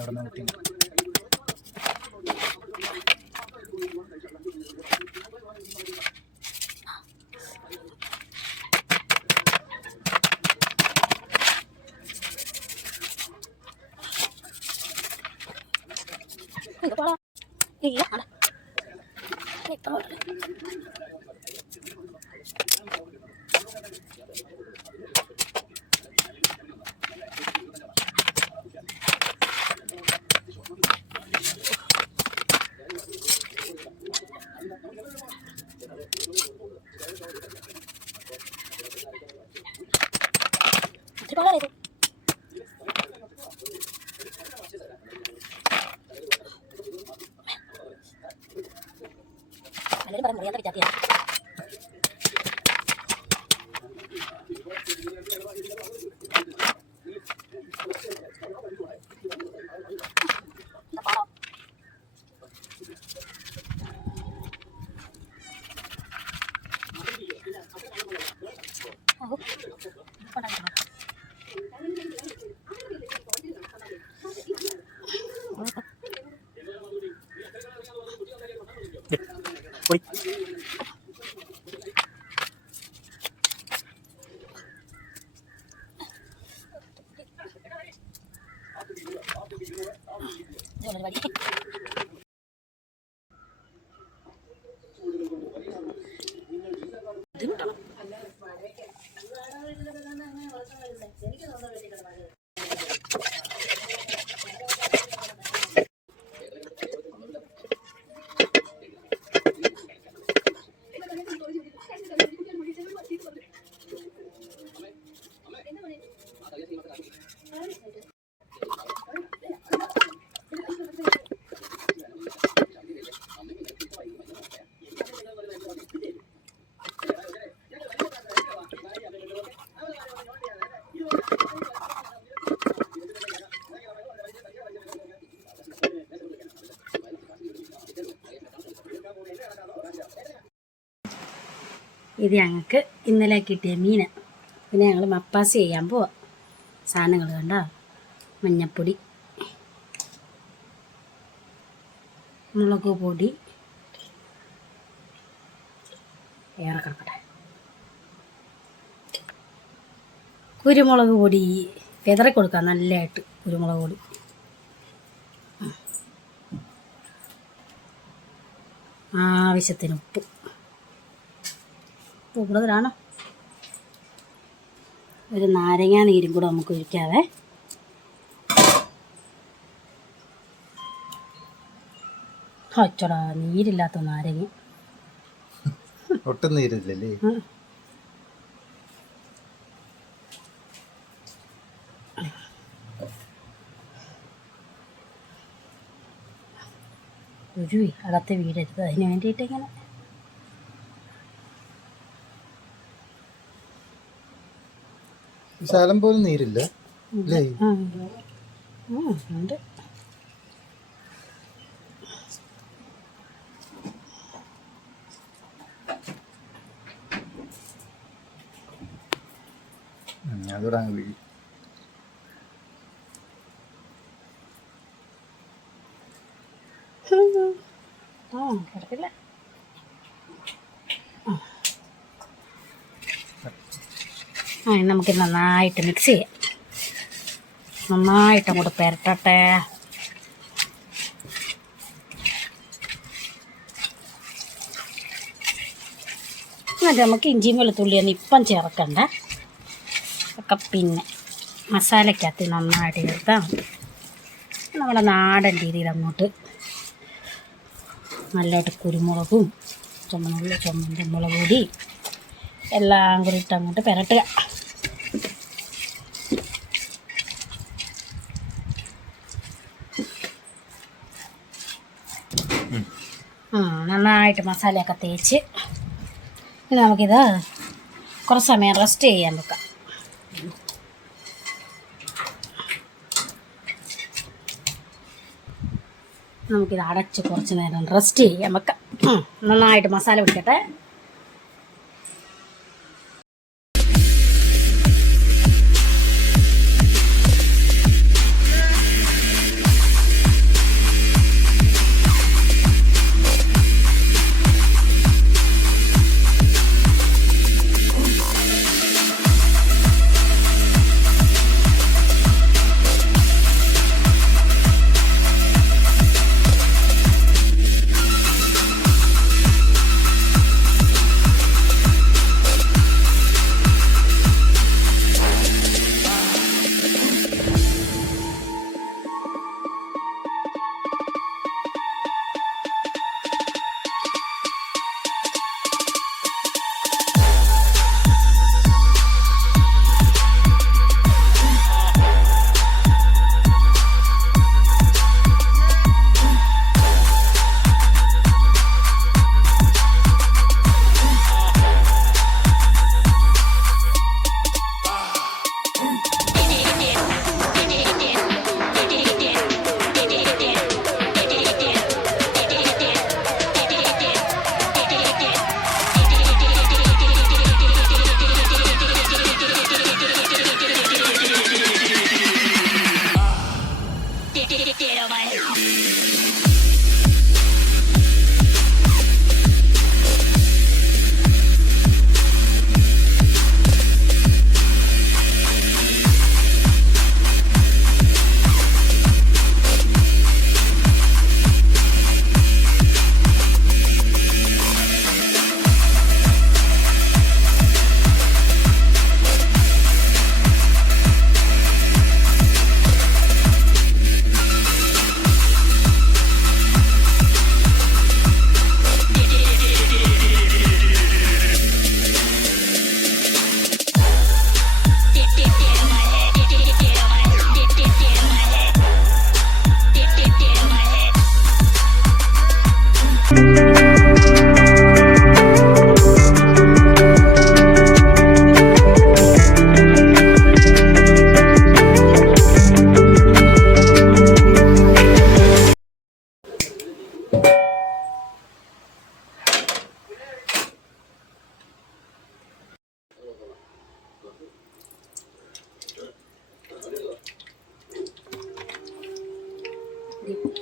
കൈ അവിടെ നിന്ന് പോടാ. ഇപ്പൊ പോട്ടെ. ഇത്തിരി Like, ഇത് ഞങ്ങൾക്ക് ഇന്നലെ കിട്ടിയ മീൻ പിന്നെ ഞങ്ങൾ മപ്പാസ് ചെയ്യാൻ പോവാം. സാധനങ്ങൾ കണ്ടോ? മഞ്ഞപ്പൊടി മുളക് പൊടി ഏറെ കിടക്കട്ടെ കുരുമുളക് പൊടി വിതറി കൊടുക്കാം നല്ലതായിട്ട് കുരുമുളക് പൊടി. ആവശ്യത്തിന് ഉപ്പ്. കൂടുതലാണോ. ഒരു നാരങ്ങ നീരും കൂടെ നമുക്ക് ഒഴിക്കാവേ. അച്ചടാ നീരില്ലാത്ത നാരങ്ങ. ഒട്ടും നീരില്ലല്ലേ. ഒരു അകത്തെ വീടരുത് അതിന് വേണ്ടിയിട്ട് ഇങ്ങനെ ശാലം പോലും നീരില്ല. അല്ലേ അതോടെ അങ്ങ് വീഴി. ആ കുഴപ്പമില്ല ഇനി നമുക്ക് നന്നായിട്ട് മിക്സ് ചെയ്യാം. നന്നായിട്ട് അങ്ങോട്ട് പെരട്ടട്ടെ. എന്നിട്ട് നമുക്ക് ഇഞ്ചിയും വെളുത്തുള്ളിയൊന്നും ഇപ്പം ചേർക്കണ്ട. ഒക്കെ പിന്നെ മസാലയ്ക്കകത്ത് നന്നായിട്ട് ചേർത്താൽ മതി നമ്മുടെ നാടൻ രീതിയിൽ അങ്ങോട്ട് നല്ലതായിട്ട് കുരുമുളകും ചുമന്നുള്ള ചുമന്ന മുളക് പൊടി എല്ലാം കൂടി ഇട്ട് അങ്ങോട്ട് പെരട്ടുക ആ നന്നായിട്ട് മസാലയൊക്കെ തേച്ച് ഇനി നമുക്കിത് കുറച്ച് സമയം റെസ്റ്റ് ചെയ്യാൻ വെക്കാം. നമുക്കിത് അടച്ച് കുറച്ച് നേരം റെസ്റ്റ് ചെയ്യാൻ വെക്കാം. നന്നായിട്ട് മസാല പിടിക്കട്ടെ.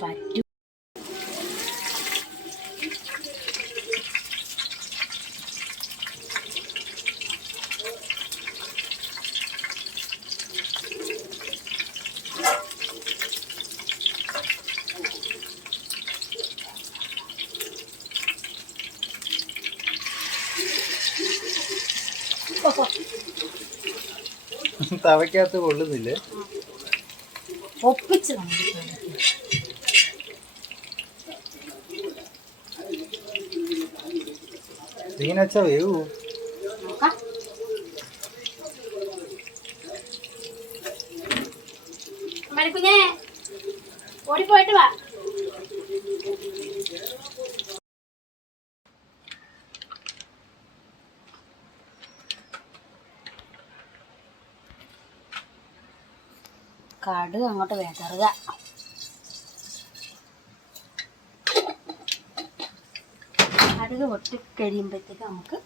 പറ്റൂ. തവയ്ക്കകത്ത് കൊള്ളുന്നില്ലേ? ഒപ്പിച്ച് നമുക്ക് മീനച്ച വേവൂ നോക്കാം മണിക്കുഞ്ഞേ ഓടിപ്പോയിട്ട് വാ. കടുക് അങ്ങോട്ട് വേതറുക കടുക് പൊട്ടി നമുക്ക്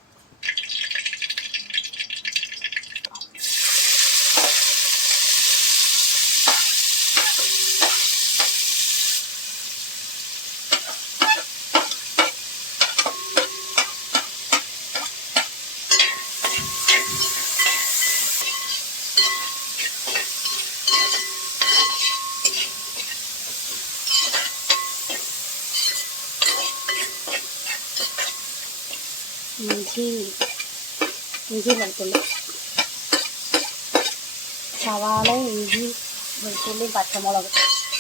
ഇഞ്ചി ഇഞ്ചി വെളുത്തുള്ളി. സവാള ഇഞ്ചി വെളുത്തുള്ളി പച്ചമുളക്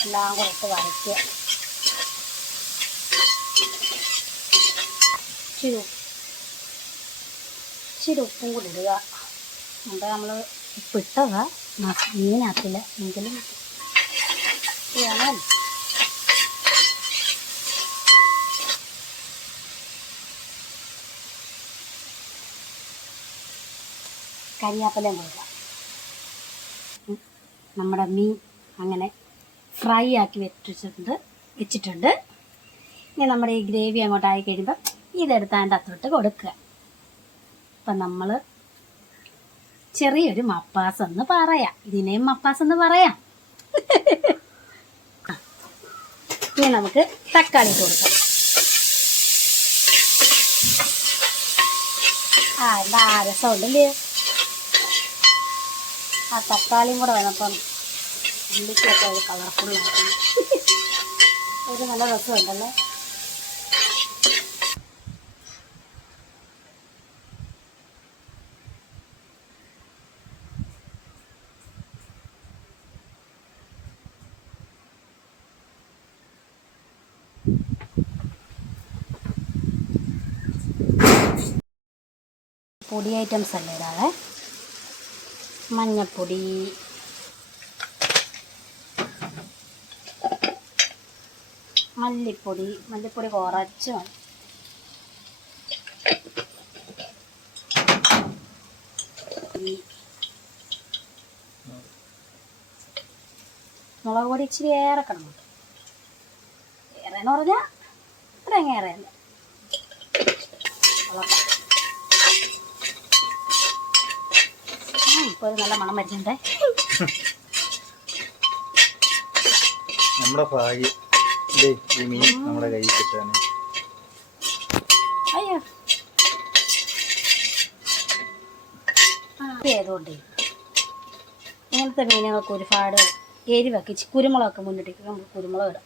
എല്ലാം കൂടെ ഇട്ട് വരയ്ക്കുക. ഇച്ചിരി ഇച്ചിരി ഉപ്പും കൂടി ഇടുക. മുമ്പ് നമ്മൾ ഉപ്പിട്ടതാ മീനകത്തില്ല എങ്കിലും വേണം കരിയാപ്പലയും കൊടുക്കാം. നമ്മുടെ മീൻ അങ്ങനെ ഫ്രൈ ആക്കി വെച്ചിട്ടുണ്ട് വെച്ചിട്ടുണ്ട്. ഇനി നമ്മുടെ ഈ ഗ്രേവി അങ്ങോട്ടായി കഴിയുമ്പോൾ ഇതെടുത്താണ്ട് അത്തോട്ട് കൊടുക്കുക. അപ്പം നമ്മൾ ചെറിയൊരു മപ്പാസ് എന്ന് പറയാം. ഇതിനെയും മപ്പാസ് എന്ന് പറയാം. ഇനി നമുക്ക് തക്കാളി കൊടുക്കാം. ആ എന്താ രസമുണ്ടല്ലേ? ആ തക്കാളിയും കൂടെ വന്നപ്പം ഉള്ളിക്കൊക്കെ ഒരു കളർഫുള്ളാക്കി ഒരു നല്ല രസമുണ്ടല്ലേ? പൊടി ഐറ്റംസ് അല്ലേ ഇടാതെ മഞ്ഞപ്പൊടി. മല്ലിപ്പൊടി. മല്ലിപ്പൊടി കുറച്ച് മതി. മുളക് പൊടി ഇച്ചിരി ഏറെ കിടന്നു ഏറെ എന്ന് പറഞ്ഞാൽ അത്രയും ഏറെയല്ല മുളക് ഇപ്പോൾ ഒരു നല്ല മണം വരുന്നുണ്ട്. നമ്മുടെ ഭാഗ്യം ഈ മീൻ നമ്മുടെ കയ്യിൽ കിട്ടാണ് അയ്യോ. ആ ഏതുകൊണ്ടേ? ഇങ്ങനത്തെ മീനുകൾക്ക് ഒരുപാട് എരിവൊക്കെ കുരുമുളകൊക്കെ മുന്നിട്ടേക്ക് നമുക്ക് കുരുമുളക് ഇടാം.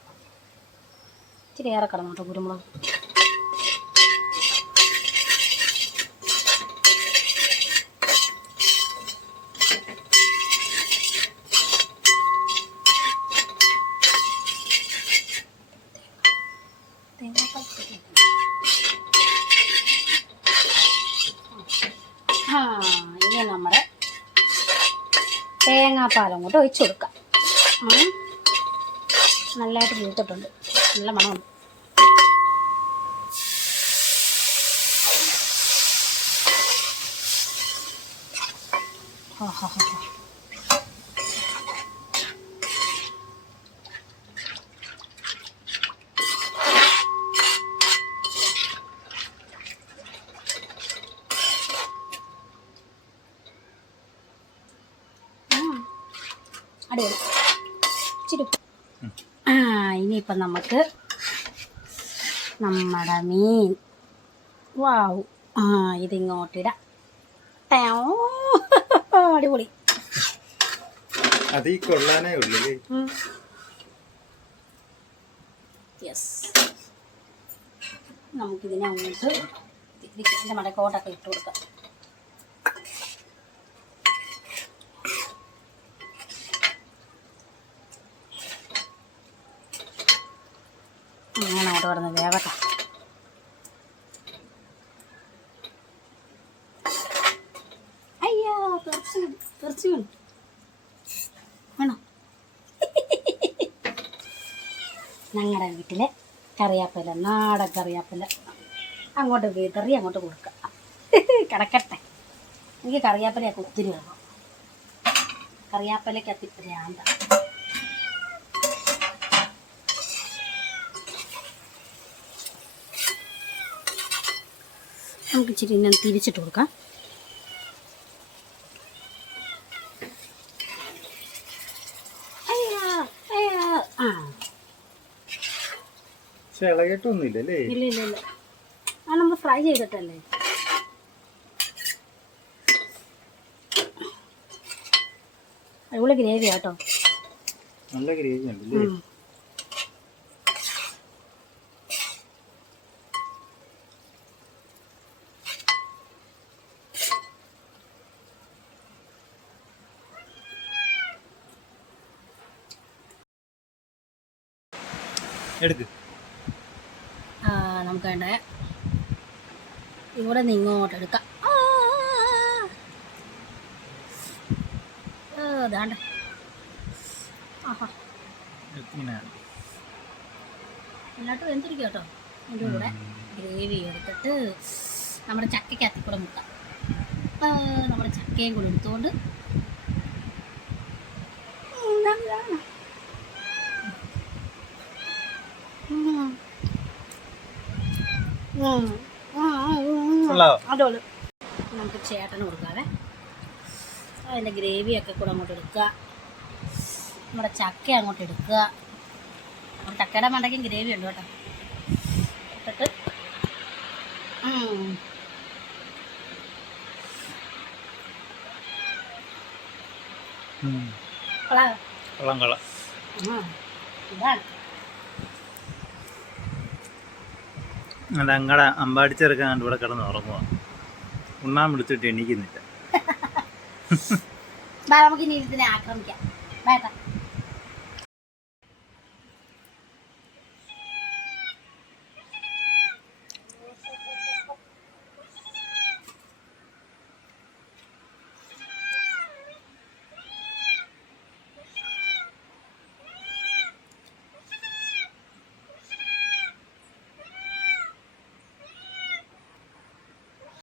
ഇച്ചിരി ഏറെ കിടന്നോട്ടോ കുരുമുളക് തേങ്ങാപ്പാൽ ഇട്ടിട്ട് ആ ഇനി നമ്മുടെ തേങ്ങാപ്പാൽ അങ്ങോട്ട് ഒഴിച്ചു കൊടുക്കാം. നല്ലതായിട്ട് വീട്ടിട്ടുണ്ട് നല്ല മണമുണ്ട്. അടിപൊളി ഇച്ചിരി. ആ ഇനിയിപ്പം നമുക്ക് നമ്മുടെ മീൻ. വാവ് ആ ഇതിങ്ങോട്ടിടാം. അടിപൊളി. അത് ഈ കൊള്ളാനേ ഉള്ളൂ യെസ് നമുക്കിതിനെ അങ്ങോട്ട് ഇതിന്റെ മടക്കോട്ടൊക്കെ ഇട്ട് കൊടുക്കാം അങ്ങനെ അങ്ങോട്ട് കിടന്ന് വേവട്ടെ. ഞങ്ങളുടെ വീട്ടിലെ കറിയാപ്പല നാടൻ കറിയാപ്പല. അങ്ങോട്ട് വീട്ടറി അങ്ങോട്ട് കൊടുക്കുക കിടക്കട്ടെ. എനിക്ക് കറിയാപ്പലയൊക്കെ ഒത്തിരി വേണം. അത്തിരി ഭ്രാന്ത നമുക്ക് ഇച്ചിരി ഞാൻ തിരിച്ചിട്ട് കൊടുക്കാം. അല്ലേ ഇല്ല ഇല്ല ഇല്ല. ആ നമ്മൾ ഫ്രൈ ചെയ്തിട്ടല്ലേ? അടിപൊളി ഗ്രേവി ആട്ടോ നല്ല ഗ്രേവി ഉണ്ട് എടുക്ക്. നമുക്ക് വേണ്ടേ? ഇവിടെ നിന്ന് ഇങ്ങോട്ട് എടുക്കാം. ഇങ്ങനെയാണ് എല്ലാട്ടും എന്തിരിക്കും കേട്ടോ. എന്റെ കൂടെ ഗ്രേവി എടുത്തിട്ട് നമ്മുടെ ചക്കയ്ക്കകത്ത് കൂടെ മുക്കാം. നമ്മുടെ ചക്കയും കൂടെ എടുത്തുകൊണ്ട്. ഉം, അതോളൂ. നമുക്ക് ചേട്ടന് കൊടുക്കാവേ. അതിന്റെ ഗ്രേവിയൊക്കെ കൂടെ അങ്ങോട്ട് എടുക്കുക. നമ്മുടെ ചക്ക അങ്ങോട്ട് എടുക്കുക. ചക്കയുടെ മണ്ടയ്ക്കും ഗ്രേവി ഉണ്ട് കേട്ടോ. ഇട്ടിട്ട്. ഇതാണ്. അത് അങ്ങടെ അമ്പാടിച്ചെറുക്കാൻ കണ്ട് ഇവിടെ കിടന്ന് ഉറങ്ങുക ഉണ്ണാൻ വിളിച്ചിട്ട് എണീക്കുന്നില്ല. നമുക്ക് ഇനി ഇതിനെ ആക്രമിക്കാം.